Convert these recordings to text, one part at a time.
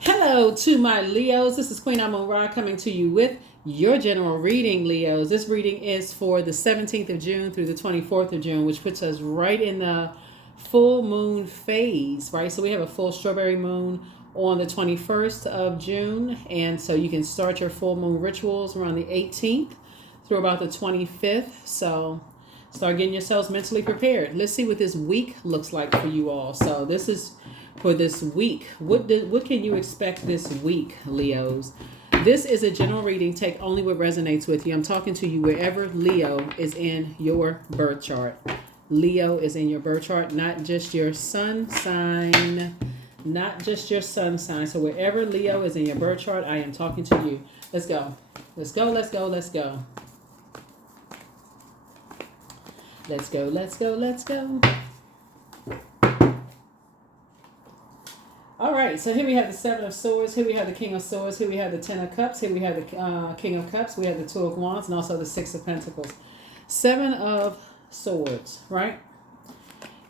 Hello to my Leos. This is Queen Amun Ra coming to you with your general reading, Leos. This reading is for the 17th of June through the 24th of June, which puts us right in the full moon phase, right? So we have a full strawberry moon on the 21st of June. And so you can start your full moon rituals around the 18th through about the 25th. So start getting yourselves mentally prepared. Let's see what this week looks like for you all. So this is for this week. What can you expect this week, Leos? This is a general reading. Take only what resonates with you. I'm talking to you wherever Leo is in your birth chart. Leo is in your birth chart, not just your sun sign. Not just your sun sign. So wherever Leo is in your birth chart, I am talking to you. Let's go. Let's go, let's go, let's go. Let's go, let's go, let's go. All right, so here we have the Seven of Swords, here we have the King of Swords, here we have the Ten of Cups, here we have the King of Cups, we have the Two of Wands, and also the Six of Pentacles. Seven of Swords, right?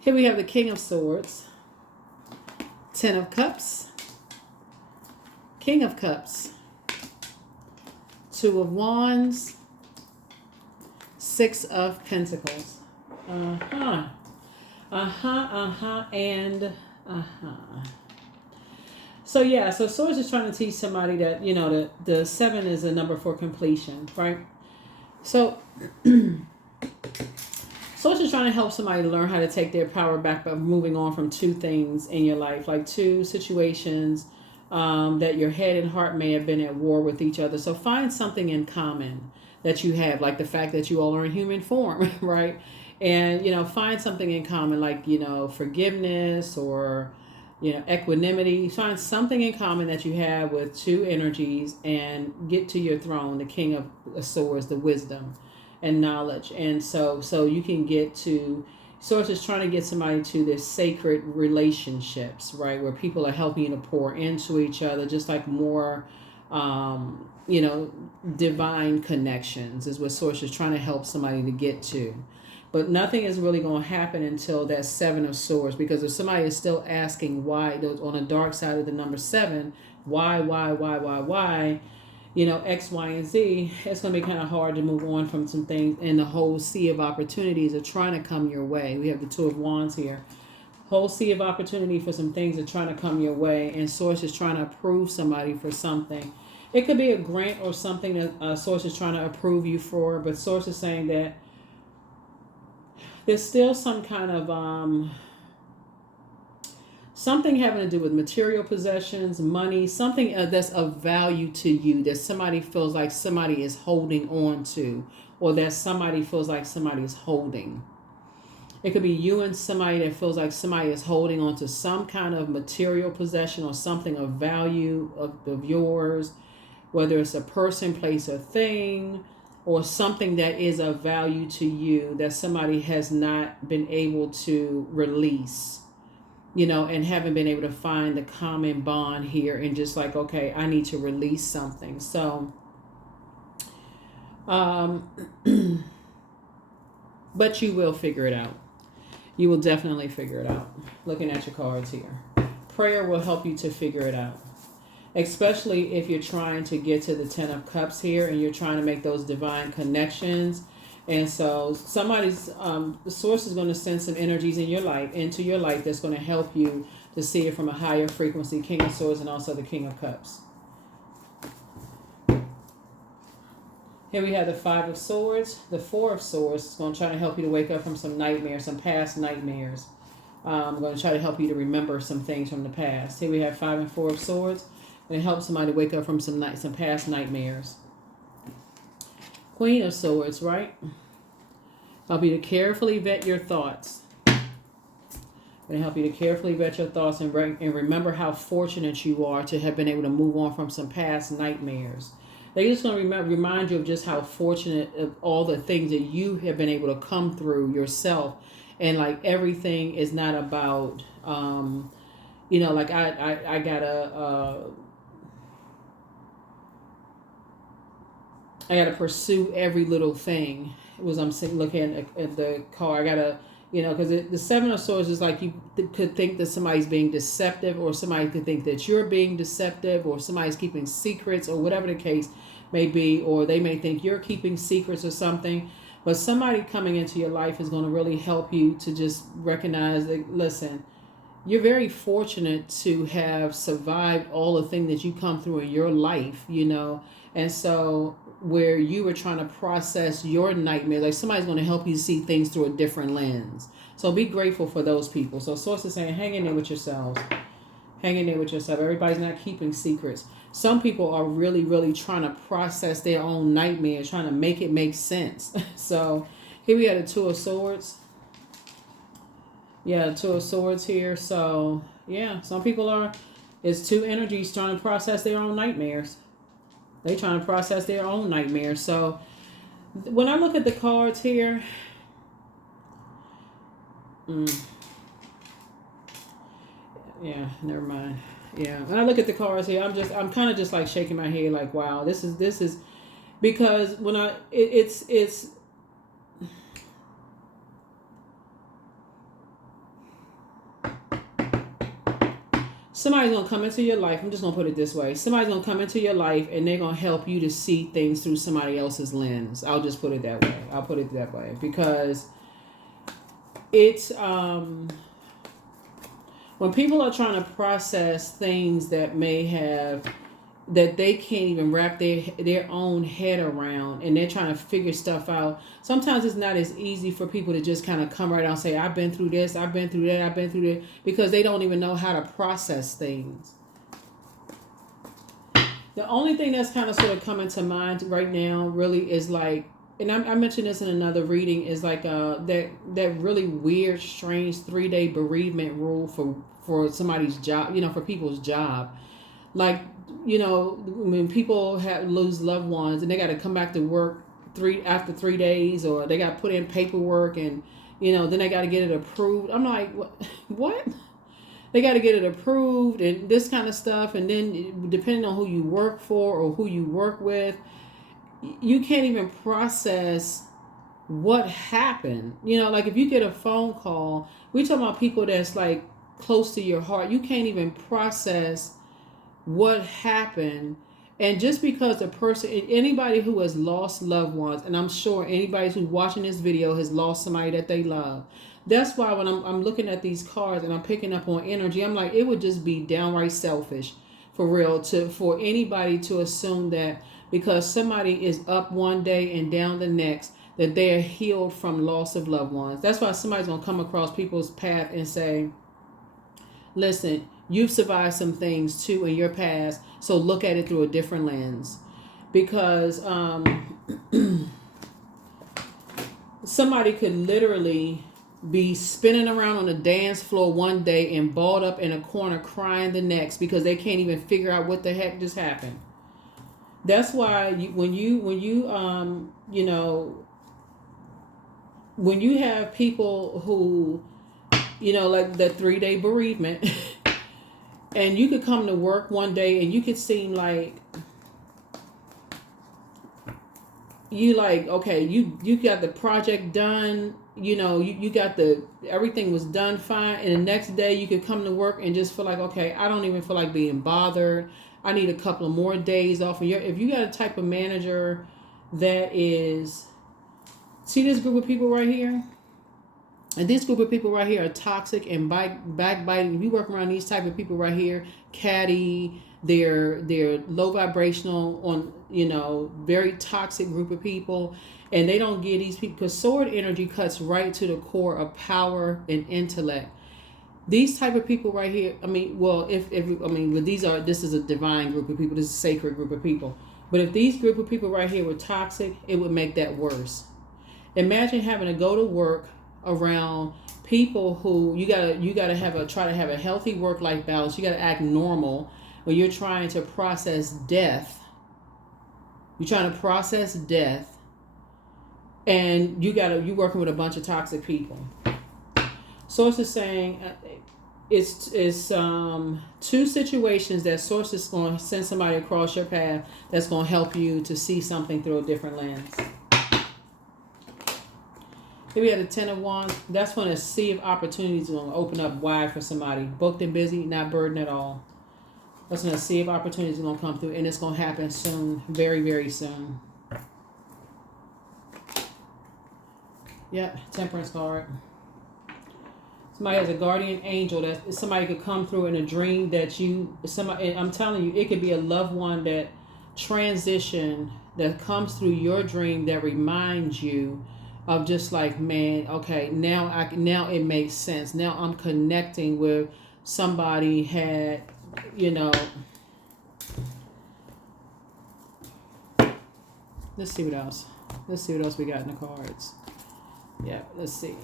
Here we have the King of Swords, Ten of Cups, King of Cups, Two of Wands, Six of Pentacles. And So yeah, so Swords is trying to teach somebody that, you know, the seven is a number for completion, right? So Swords is trying to help somebody learn how to take their power back by moving on from two things in your life, like two situations that your head and heart may have been at war with each other. So find something in common that you have, like the fact that you all are in human form, right? And, you know, find something in common, like, you know, forgiveness or, you know, equanimity. Find something in common that you have with two energies and get to your throne, the King of Swords, the wisdom and knowledge. And so you can get to, Swords is trying to get somebody to this sacred relationships, right? Where people are helping you to pour into each other, just like more, you know, divine connections is what Swords is trying to help somebody to get to. But nothing is really going to happen until that Seven of Swords, because if somebody is still asking why, on the dark side of the number seven, why, you know, X, Y, and Z, it's going to be kind of hard to move on from some things, and the whole sea of opportunities are trying to come your way. We have the Two of Wands here. Whole sea of opportunity for some things are trying to come your way, and Source is trying to approve somebody for something. It could be a grant or something that Source is trying to approve you for, but Source is saying that there's still some kind of something having to do with material possessions, money, something that's of value to you that somebody feels like somebody is holding on to, or that somebody feels like somebody is holding. It could be you and somebody that feels like somebody is holding on to some kind of material possession or something of value of yours, whether it's a person, place, or thing, or something that is of value to you that somebody has not been able to release, you know, and haven't been able to find the common bond here, and just like, okay, I need to release something. So, but you will figure it out. You will definitely figure it out. Looking at your cards here. Prayer will help you to figure it out. Especially if you're trying to get to the Ten of Cups here and you're trying to make those divine connections. And so somebody's, the Source is going to send some energies in your life, into your life, that's going to help you to see it from a higher frequency. King of Swords and also the King of Cups. Here we have the Five of Swords. The Four of Swords is going to try to help you to wake up from some nightmares, some past nightmares. I'm going to try to help you to remember some things from the past. Here we have Five and Four of Swords. And it helps somebody wake up from some past nightmares. Queen of Swords, right? Help you to carefully vet your thoughts. Going to help you to carefully vet your thoughts and remember how fortunate you are to have been able to move on from some past nightmares. They're just going to remind you of just how fortunate of all the things that you have been able to come through yourself. And like everything is not about, you know, like I got to pursue every little thing. I'm sitting looking at the car. I gotta, You know, because the Seven of Swords is like you could think that somebody's being deceptive, or somebody could think that you're being deceptive, or somebody's keeping secrets, or whatever the case may be, or they may think you're keeping secrets or something. But somebody coming into your life is going to really help you to just recognize that, listen, you're very fortunate to have survived all the things that you come through in your life, you know. And so where you were trying to process your nightmares, like somebody's going to help you see things through a different lens. So be grateful for those people. So Source is saying, hang in there with yourselves. Hang in there with yourself. Everybody's not keeping secrets. Some people are really, really trying to process their own nightmares, trying to make it make sense. So here we had a Two of Swords. Yeah, Two of Swords here. So yeah, some people are, it's two energies trying to process their own nightmares. They trying to process their own nightmares. So when I look at the cards here, yeah, never mind. Yeah, when I look at the cards here, I'm kind of just like shaking my head, like, wow, this is because when it's somebody's going to come into your life. I'm just going to put it this way. Somebody's going to come into your life and they're going to help you to see things through somebody else's lens. I'll just put it that way. I'll put it that way. Because it's, when people are trying to process things that may have, that they can't even wrap their own head around, and they're trying to figure stuff out, sometimes it's not as easy for people to just kind of come right out and say, I've been through this, I've been through that, I've been through that, because they don't even know how to process things. The only thing that's kind of sort of coming to mind right now really is like, and I mentioned this in another reading, is like that really weird, strange 3-day bereavement rule for somebody's job, you know, for people's job. Like, you know, when people lose loved ones and they got to come back to work after 3 days, or they got to put in paperwork, and, you know, then they got to get it approved. I'm like, what? They got to get it approved and this kind of stuff. And then depending on who you work for or who you work with, you can't even process what happened. You know, like if you get a phone call, we talking about people that's like close to your heart. You can't even process what happened. And just because the person, anybody who has lost loved ones, and I'm sure anybody who's watching this video has lost somebody that they love. That's why when I'm looking at these cards and I'm picking up on energy, I'm like, it would just be downright selfish, for real, for anybody to assume that because somebody is up one day and down the next, that they are healed from loss of loved ones. That's why somebody's going to come across people's path and say, listen, you've survived some things too in your past, so look at it through a different lens. Because somebody could literally be spinning around on the dance floor one day and balled up in a corner crying the next, because they can't even figure out what the heck just happened. That's why when you have people who, you know, like the 3-day bereavement, and you could come to work one day and you could seem like okay, you got the project done, you know, you got everything was done fine, and the next day you could come to work and just feel like, okay, I don't even feel like being bothered. I need a couple of more days off. And if you got a type of manager that is, see this group of people right here? And this group of people right here are toxic and backbiting. If you work around these type of people right here, catty, they're low vibrational, on, you know, very toxic group of people. And they don't give these people, because sword energy cuts right to the core of power and intellect. These type of people right here, I mean, well, this is a divine group of people. This is a sacred group of people. But if these group of people right here were toxic, it would make that worse. Imagine having to go to work around people who you gotta try to have a healthy work-life balance. You gotta act normal when you're trying to process death. You're trying to process death, and you're working with a bunch of toxic people. Source is saying it's two situations that Source is going to send somebody across your path that's going to help you to see something through a different lens. Here we have the Ten of Wands. That's when a sea of opportunities is going to open up wide for somebody. Booked and busy, not burdened at all. That's when a sea of opportunities is going to come through, and it's going to happen soon. Very, very soon. Yep, Temperance card. Somebody has a guardian angel. That somebody could come through in a dream that somebody. I'm telling you, it could be a loved one that transition that comes through your dream that reminds you of just like, man, okay, now it makes sense. Now I'm connecting with somebody had, let's see what else. Let's see what else we got in the cards. Yeah, let's see.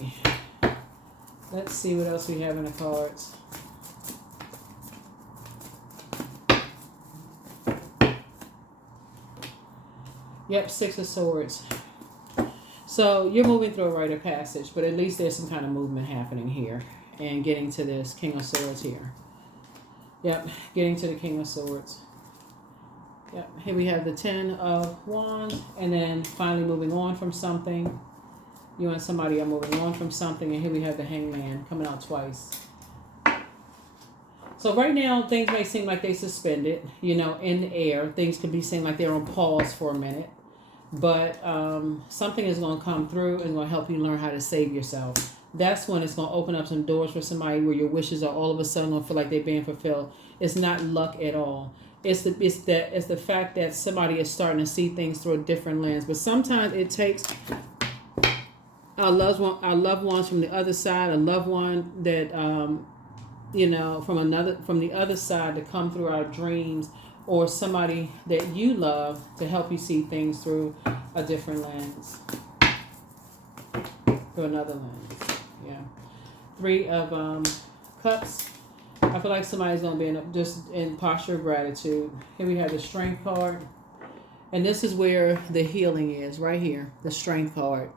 Let's see what else we have in the cards. Yep, Six of Swords. So you're moving through a rite of passage, but at least there's some kind of movement happening here. And getting to this King of Swords here. Yep, getting to the King of Swords. Yep, here we have the Ten of Wands. And then finally moving on from something. You and somebody are moving on from something. And here we have the Hangman coming out twice. So right now, things may seem like they suspended, in the air. Things could be seem like they're on pause for a minute. But something is going to come through and going to help you learn how to save yourself. That's when it's going to open up some doors for somebody where your wishes are all of a sudden going to feel like they're being fulfilled. It's not luck at all. It's the fact that somebody is starting to see things through a different lens. But sometimes it takes our loved ones from the other side, a loved one that from the other side to come through our dreams, or somebody that you love to help you see things through a different lens, through another lens. Yeah. Three of Cups. I feel like somebody's going to be just in posture of gratitude. Here we have the Strength card. And this is where the healing is, right here. The Strength card.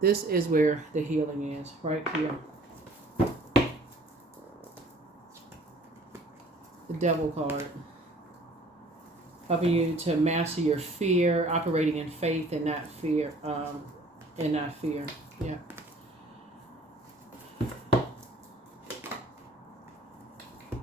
This is where the healing is, right here. The Devil card. Helping you to master your fear, operating in faith and not fear. Yeah.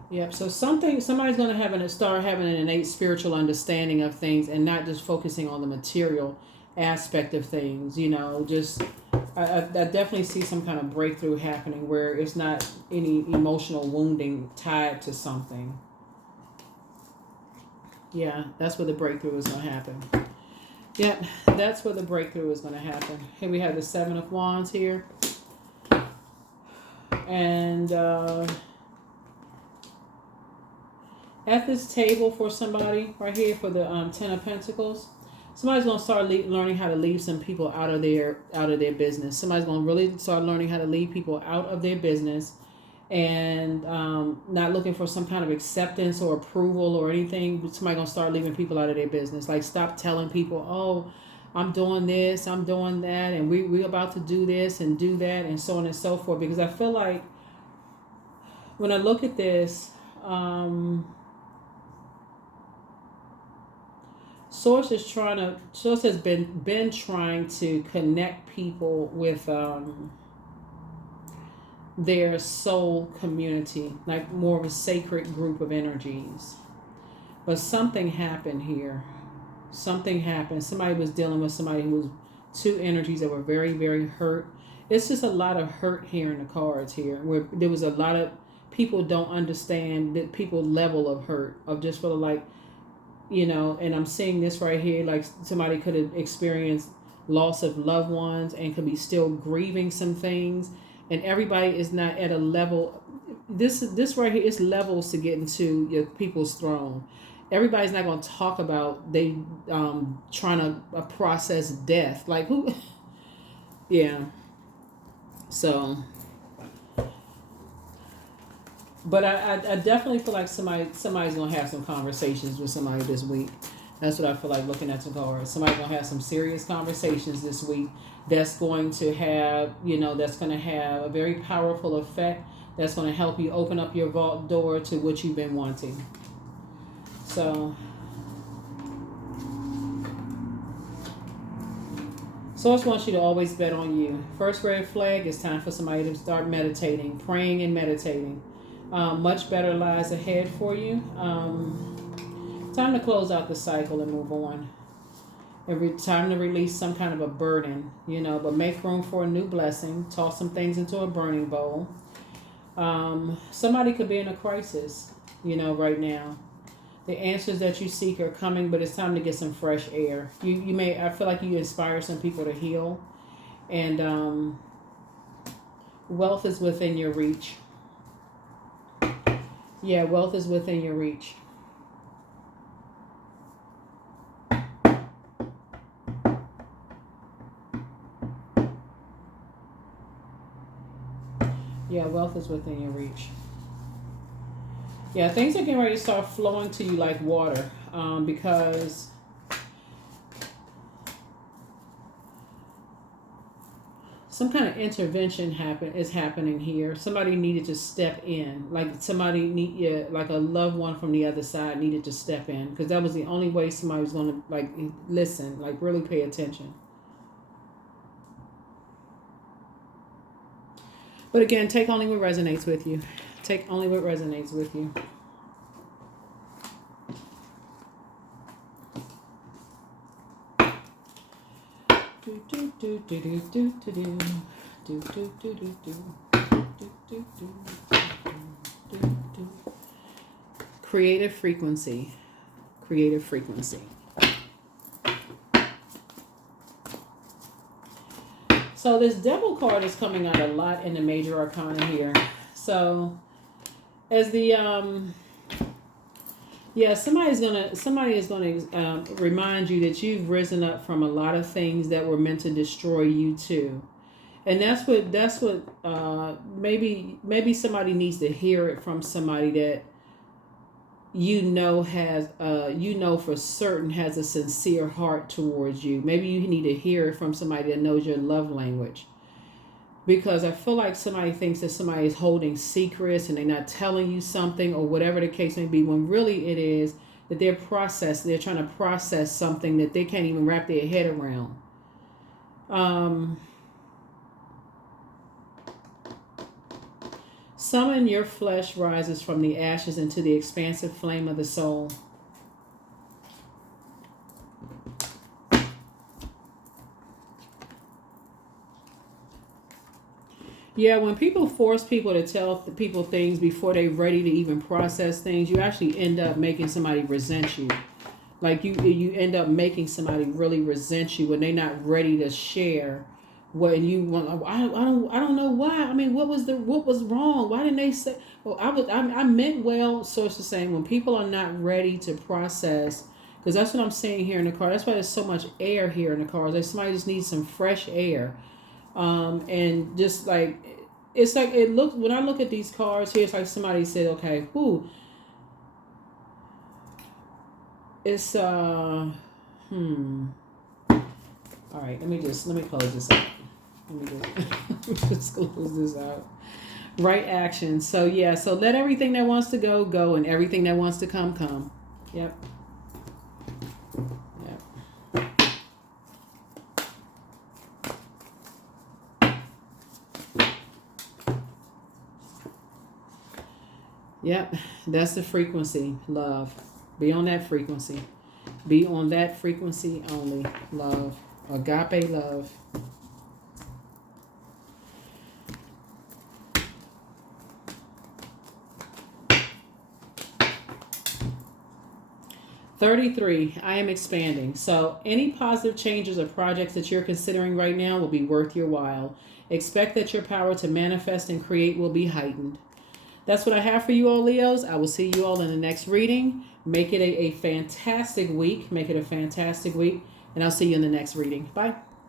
Yep. So somebody's going to start having an innate spiritual understanding of things and not just focusing on the material aspect of things. I definitely see some kind of breakthrough happening where it's not any emotional wounding tied to something. Yeah, that's where the breakthrough is going to happen. Yep, that's where the breakthrough is going to happen. Here we have the Seven of Wands here. And at this table for somebody right here for the Ten of Pentacles, somebody's going to start learning how to leave some people out of their business. Somebody's going to really start learning how to leave people out of their business and not looking for some kind of acceptance or approval or anything. Somebody's going to start leaving people out of their business. Like, stop telling people, oh, I'm doing this, I'm doing that, and we're about to do this and do that, and so on and so forth. Because I feel like when I look at this, Source has been trying to connect people with their soul community, like more of a sacred group of energies. But something happened here. Something happened. Somebody was dealing with somebody who was two energies that were very, very hurt. It's just a lot of hurt here in the cards here, where there was a lot of people don't understand that people's level of hurt, of just feel like, and I'm seeing this right here, like somebody could have experienced loss of loved ones and could be still grieving some things. And everybody is not at a level. This right here is levels to get into your people's throne. Everybody's not going to talk about they trying to process death. Like who? Yeah. So. But I definitely feel like somebody's going to have some conversations with somebody this week. That's what I feel like looking at the cards. Somebody's going to have some serious conversations this week that's going to have, that's going to have a very powerful effect that's going to help you open up your vault door to what you've been wanting. So Source wants you to always bet on you. First red flag, it's time for somebody to start meditating, praying and meditating. Much better lies ahead for you. Time to close out the cycle and move on. Every time to release some kind of a burden, but make room for a new blessing. Toss some things into a burning bowl. Somebody could be in a crisis, right now. The answers that you seek are coming, but it's time to get some fresh air. I feel like you inspire some people to heal. And wealth is within your reach. Yeah, wealth is within your reach. Yeah, wealth is within your reach. Yeah, things are getting ready to start flowing to you like water, because some kind of intervention is happening here. Somebody needed to step in, like like a loved one from the other side needed to step in, because that was the only way somebody was going to listen, really pay attention. But again, take only what resonates with you. Take only what resonates with you. Creative frequency. Creative frequency. So this devil card is coming out a lot in the major arcana here. So as the somebody is gonna remind you that you've risen up from a lot of things that were meant to destroy you too. And that's what maybe somebody needs to hear it from somebody that has for certain has a sincere heart towards you. Maybe you need to hear it from somebody that knows your love language. Because I feel like somebody thinks that somebody is holding secrets and they're not telling you something or whatever the case may be, when really it is that they're trying to process something that they can't even wrap their head around. Summon your flesh rises from the ashes into the expansive flame of the soul. Yeah, when people force people to tell people things before they're ready to even process things, you actually end up making somebody resent you. Like you end up making somebody really resent you when they're not ready to share what you want. I don't know why. I mean, what was wrong? Why didn't they say? Well, I meant well. Source is saying when people are not ready to process, because that's what I'm saying here in the card. That's why there's so much air here in the cards. Like somebody just needs some fresh air. And just like it's like it looks when I look at these cards here, it's like somebody said, okay, it's all right, let me close this out. Let me just close this out. Right action. So yeah, so let everything that wants to go, and everything that wants to come. Yep. Yep, that's the frequency, love. Be on that frequency. Be on that frequency only, love. Agape love. $33, I am expanding. So any positive changes or projects that you're considering right now will be worth your while. Expect that your power to manifest and create will be heightened. That's what I have for you all, Leos. I will see you all in the next reading. Make it a fantastic week. And I'll see you in the next reading. Bye.